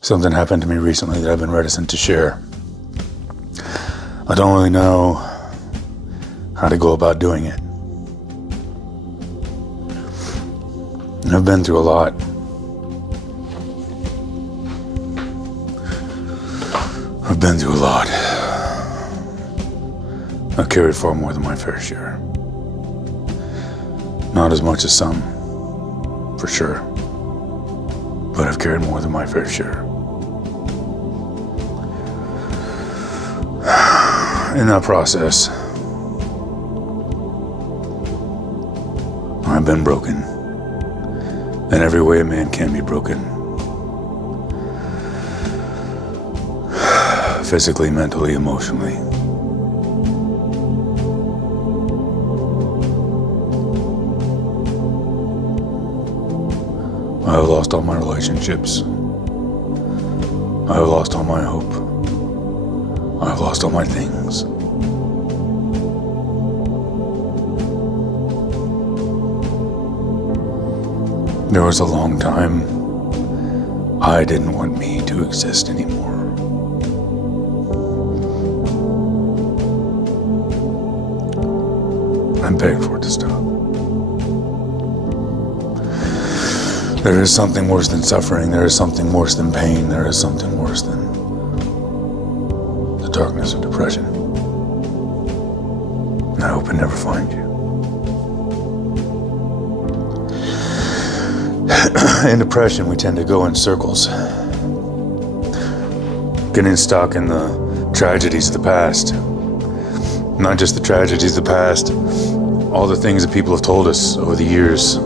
Something happened to me recently that I've been reticent to share. I don't really know how to go about doing it. I've been through a lot. I've carried far more than my fair share. Not as much as some, for sure. But I've carried more than my fair share. In that process, I've been broken. In every way a man can be broken. Physically, mentally, emotionally. I have lost all my relationships. I have lost all my hope. I have lost all my things. There was a long time I didn't want me to exist anymore. I begged for it to stop. There is something worse than suffering. There is something worse than pain. There is something worse than the darkness of depression. And I hope it never finds you. In depression, we tend to go in circles, getting stuck in the tragedies of the past. Not just the tragedies of the past, all the things that people have told us over the years.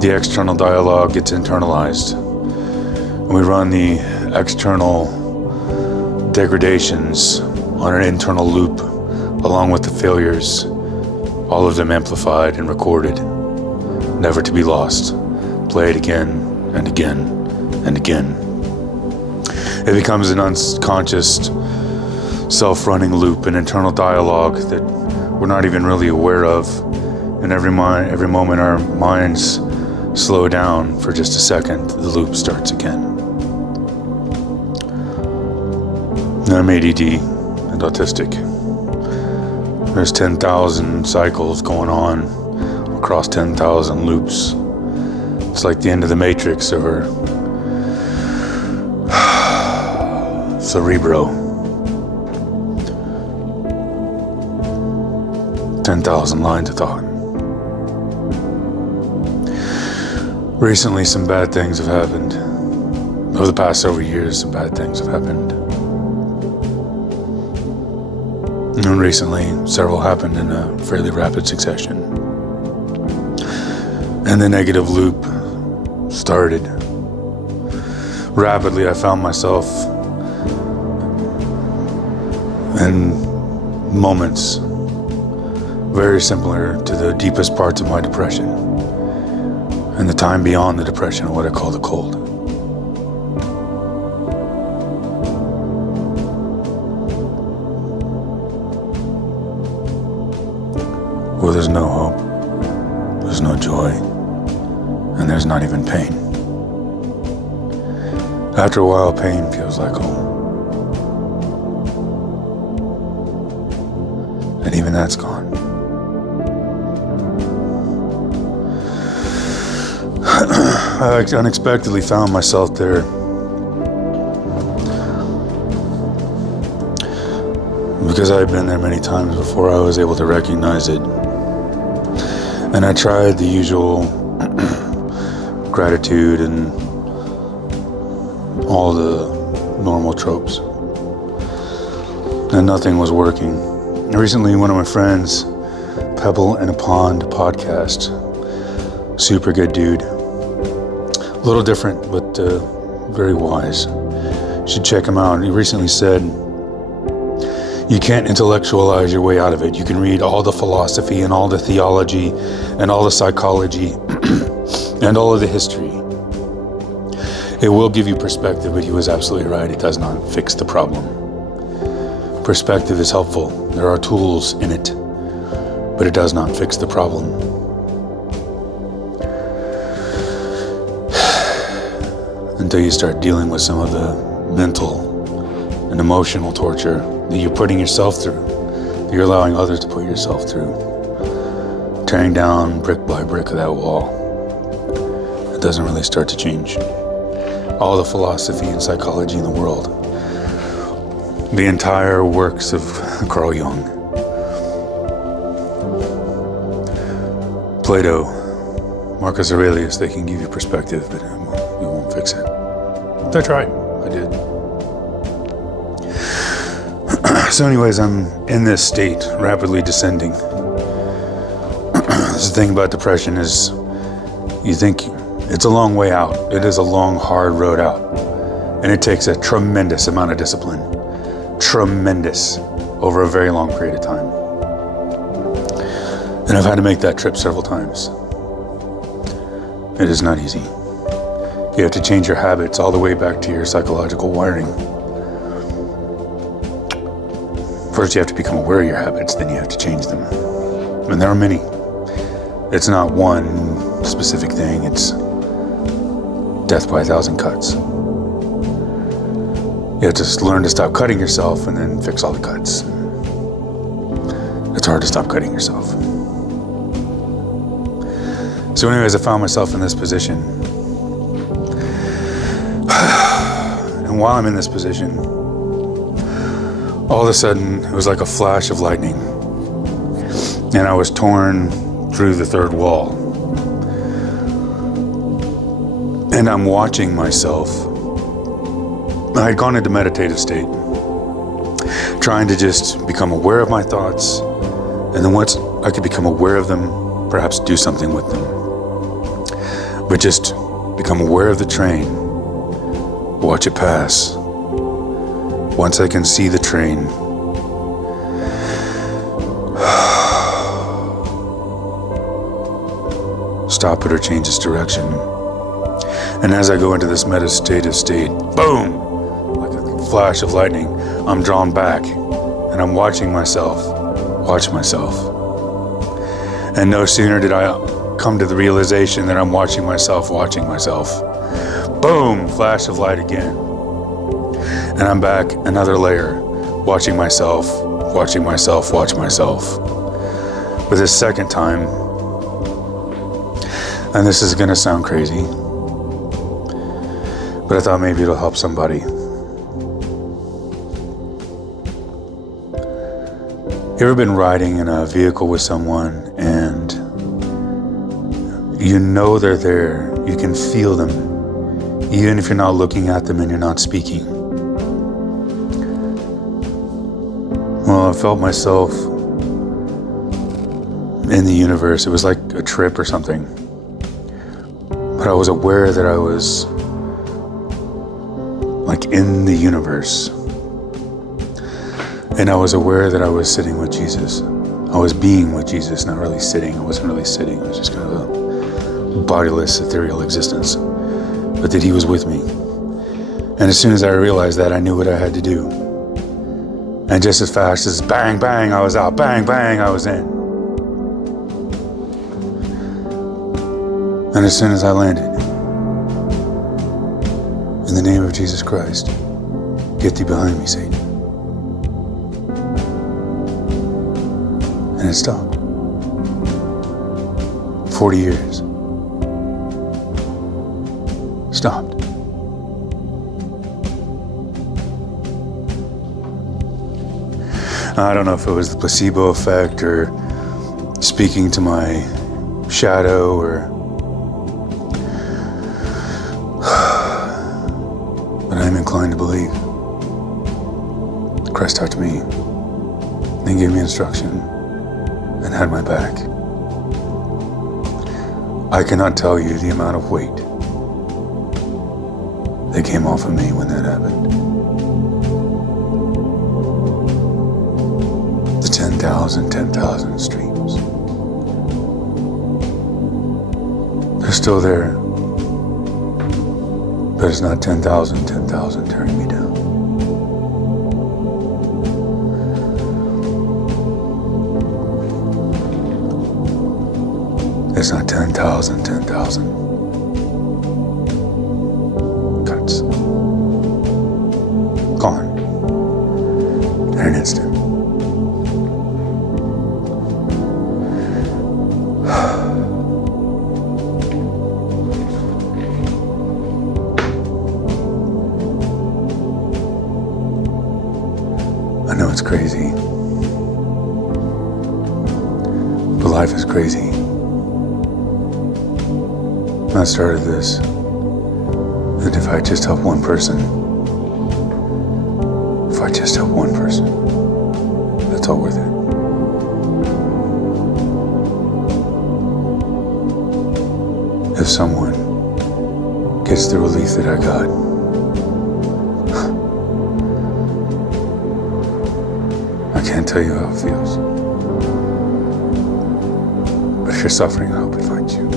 The external dialogue gets internalized, and we run the external degradations on an internal loop, along with the failures, all of them amplified and recorded, never to be lost, played again and again and again. It becomes an unconscious, self-running loop, an internal dialogue that we're not even really aware of, and every moment our minds slow down for just a second, the loop starts again. I'm ADD and autistic. There's 10,000 cycles going on across 10,000 loops. It's like the end of the Matrix or Cerebro. 10,000 lines of thought. Recently, some bad things have happened. Over the past several years, some bad things have happened. And recently, several happened in a fairly rapid succession. And the negative loop started. Rapidly, I found myself in moments very similar to the deepest parts of my depression, and the time beyond the depression, what I call the cold. Where there's no hope, there's no joy, and there's not even pain. After a while, pain feels like home. And even that's gone. I unexpectedly found myself there. Because I had been there many times before I was able to recognize it. And I tried the usual gratitude and all the normal tropes. And nothing was working. Recently, one of my friends, Pebble in a Pond podcast, super good dude. A little different, but very wise. You should check him out. He recently said, you can't intellectualize your way out of it. You can read all the philosophy and all the theology and all the psychology and all of the history. It will give you perspective, but he was absolutely right. It does not fix the problem. Perspective is helpful. There are tools in it, but it does not fix the problem. until you start dealing with some of the mental and emotional torture that you're putting yourself through, that you're allowing others to put yourself through, tearing down brick by brick of that wall. It doesn't really start to change. All the philosophy and psychology in the world, the entire works of Carl Jung, Plato, Marcus Aurelius, they can give you perspective, but we won't fix it. I tried. I did. So anyways, I'm in this state, rapidly descending. The thing about depression is you think it's a long way out. It is a long, hard road out. And it takes a tremendous amount of discipline. Tremendous. Over a very long period of time. And I've had to make that trip several times. It is not easy. You have to change your habits all the way back to your psychological wiring. First, you have to become aware of your habits, then you have to change them. And there are many. It's not one specific thing, it's death by 1,000 cuts. You have to learn to stop cutting yourself and then fix all the cuts. It's hard to stop cutting yourself. So anyways, I found myself in this position. And while I'm in this position, all of a sudden, it was like a flash of lightning. And I was torn through the third wall. And I'm watching myself. I had gone into meditative state, trying to just become aware of my thoughts. And then once I could become aware of them, perhaps do something with them. But just become aware of the train, watch it pass. Once I can see the train, stop it or change its direction. And as I go into this meditative state, boom, like a flash of lightning, I'm drawn back and I'm watching myself watch myself. And no sooner did I come to the realization that I'm watching myself, boom, flash of light again. And I'm back another layer, watching myself, watch myself. But this second time, and this is gonna sound crazy, but I thought maybe it'll help somebody. You ever been riding in a vehicle with someone and you know they're there, you can feel them, even if you're not looking at them and you're not speaking? Well, I felt myself in the universe. It was like a trip or something. But I was aware that I was like in the universe. And I was aware that I was sitting with Jesus. I was being with Jesus, not really sitting. I wasn't really sitting. It was just kind of a bodiless, ethereal existence. But that he was with me. And as soon as I realized that, I knew what I had to do. And just as fast as bang, bang, I was out. Bang, bang, I was in. And as soon as I landed, in the name of Jesus Christ, get thee behind me, Satan. And it stopped. 40 years. Stopped. I don't know if it was the placebo effect or speaking to my shadow or... But I'm inclined to believe. Christ talked to me and gave me instruction and had my back. I cannot tell you the amount of weight that came off of me when that happened. The 10,000 streams. They're still there. But it's not 10,000 tearing me down. It's not 10,000. Gotta it's crazy. But life is crazy. And I started this, that if I just help one person, if I just help one person, that's all worth it. If someone gets the relief that I got, I can't tell you how it feels. But if you're suffering, I hope it finds you.